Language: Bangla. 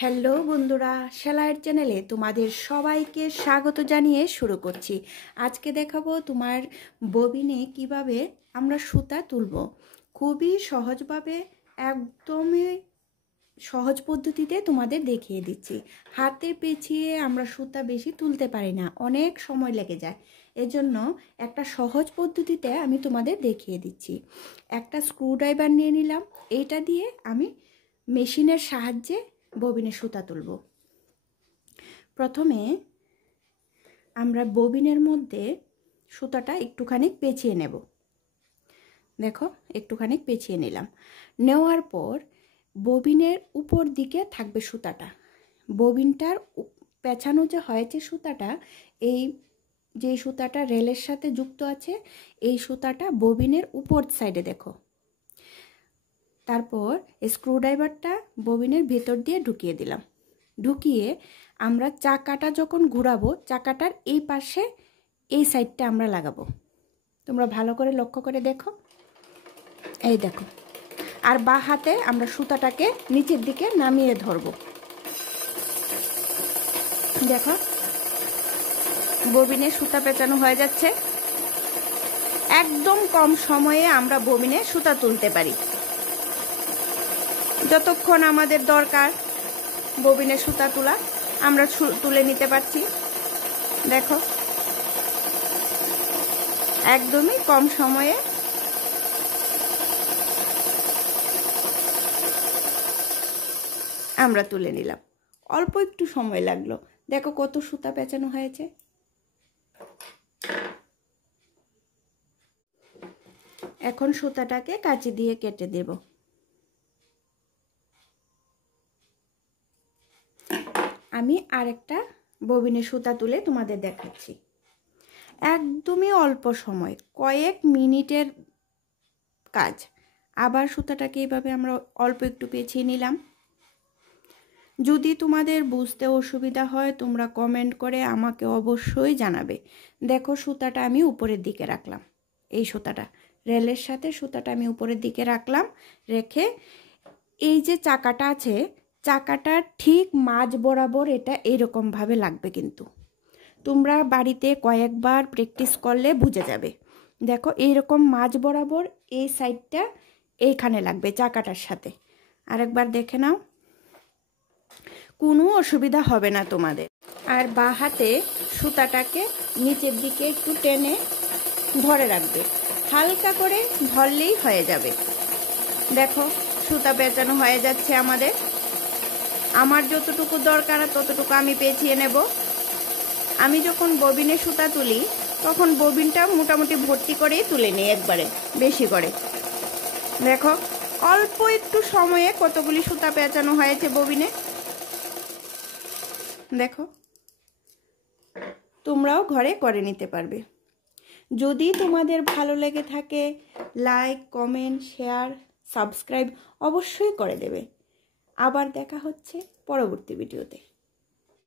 হ্যালো বন্ধুরা, সেলাইয়ের চ্যানেলে তোমাদের সবাইকে স্বাগত জানিয়ে শুরু করছি। আজকে দেখাবো তোমার ববিনে কিভাবে আমরা সুতা তুলব। খুবই সহজভাবে, একদমই সহজ পদ্ধতিতে তোমাদের দেখিয়ে দিচ্ছি। হাতে পেঁচিয়ে আমরা সুতা বেশি তুলতে পারি না, অনেক সময় লেগে যায়। এজন্য একটা সহজ পদ্ধতিতে আমি তোমাদের দেখিয়ে দিচ্ছি। একটা স্ক্রুড্রাইভার নিয়ে নিলাম, এইটা দিয়ে আমি মেশিনের সাহায্যে ববিনে সুতা তুলব। প্রথমে আমরা ববিনের মধ্যে সুতাটা একটুখানি পেঁচিয়ে নেব। দেখো, একটুখানি পেঁচিয়ে নিলাম। নেওয়ার পর ববিনের উপর দিকে থাকবে সুতাটা। ববিনটার পেঁচানো যে হয়েছে সুতাটা, এই যে সুতাটা রেলের সাথে যুক্ত আছে, এই সুতাটা ববিনের উপর সাইডে দেখো। তারপর স্ক্রুড্রাইভারটা ববিনের ভেতর দিয়ে ঢুকিয়ে দিলাম। ঢুকিয়ে আমরা চাকাটা যখন ঘোরাবো, চাকাটার এই পাশে এই সাইডটা আমরা লাগাবো। তোমরা ভালো করে লক্ষ্য করে দেখো, এই দেখো। আর বাঁ হাতে আমরা সুতাটাকে নিচের দিকে নামিয়ে ধরবো। দেখো, ববিনে সুতা পেঁচানো হয়ে যাচ্ছে। একদম কম সময়ে আমরা ববিনে সুতা তুলতে পারি। যতক্ষণ আমাদের দরকার ববিনে সুতা তোলা, আমরা তুলে নিতে পারছি। দেখো, একদমই কম সময়ে আমরা তুলে নিলাম। অল্প একটু সময় লাগলো। দেখো কত সুতা পেঁচানো হয়েছে। এখন সুতাটাকে কাঁচি দিয়ে কেটে দেব। আমি আরেকটা ববিনে সুতা তুলে তোমাদের দেখাচ্ছি। একদমই অল্প সময়, কয়েক মিনিটের কাজ। আবার সুতাটাকে এইভাবে আমরা অল্প একটু পেঁচিয়ে নিলাম। যদি তোমাদের বুঝতে অসুবিধা হয় তোমরা কমেন্ট করে আমাকে অবশ্যই জানাবে। দেখো, সুতাটা আমি উপরের দিকে রাখলাম। এই সুতাটা রেলের সাথে সুতাটা আমি উপরের দিকে রাখলাম। রেখে এই যে চাকাটা আছে, চাকাটার ঠিক মাঝ বরাবর এটা এইরকমভাবে লাগবে। কিন্তু তোমরা বাড়িতে কয়েকবার প্র্যাকটিস করলে বুঝে যাবে। দেখো, এইরকম মাঝ বরাবর এই সাইডটা এইখানে লাগবে চাকাটার সাথে। আরেকবার দেখে নাও, কোনো অসুবিধা হবে না তোমাদের। আর বাঁ হাতে সুতাটাকে নিচের দিকে একটু টেনে ধরে রাখবে। হালকা করে ধরলেই হয়ে যাবে। দেখো, সুতা পেঁচানো হয়ে যাচ্ছে আমাদের। আমার যতটুকু দরকার ততটুকু আমি পেঁচিয়ে নেব। আমি যখন ববিনে সুতা তুলি তখন ববিনটা মোটামুটি ভর্তি করেই তুলে নিই, একবারে বেশি করে। দেখো, অল্প একটু সময়ে কতগুলি সুতা পেঁচানো হয়েছে ববিনে। দেখো, তোমরাও ঘরে করে নিতে পারবে। যদি তোমাদের ভালো লেগে থাকে লাইক, কমেন্ট, শেয়ার, সাবস্ক্রাইব অবশ্যই করে দেবে। আবার দেখা হচ্ছে পরবর্তী ভিডিওতে।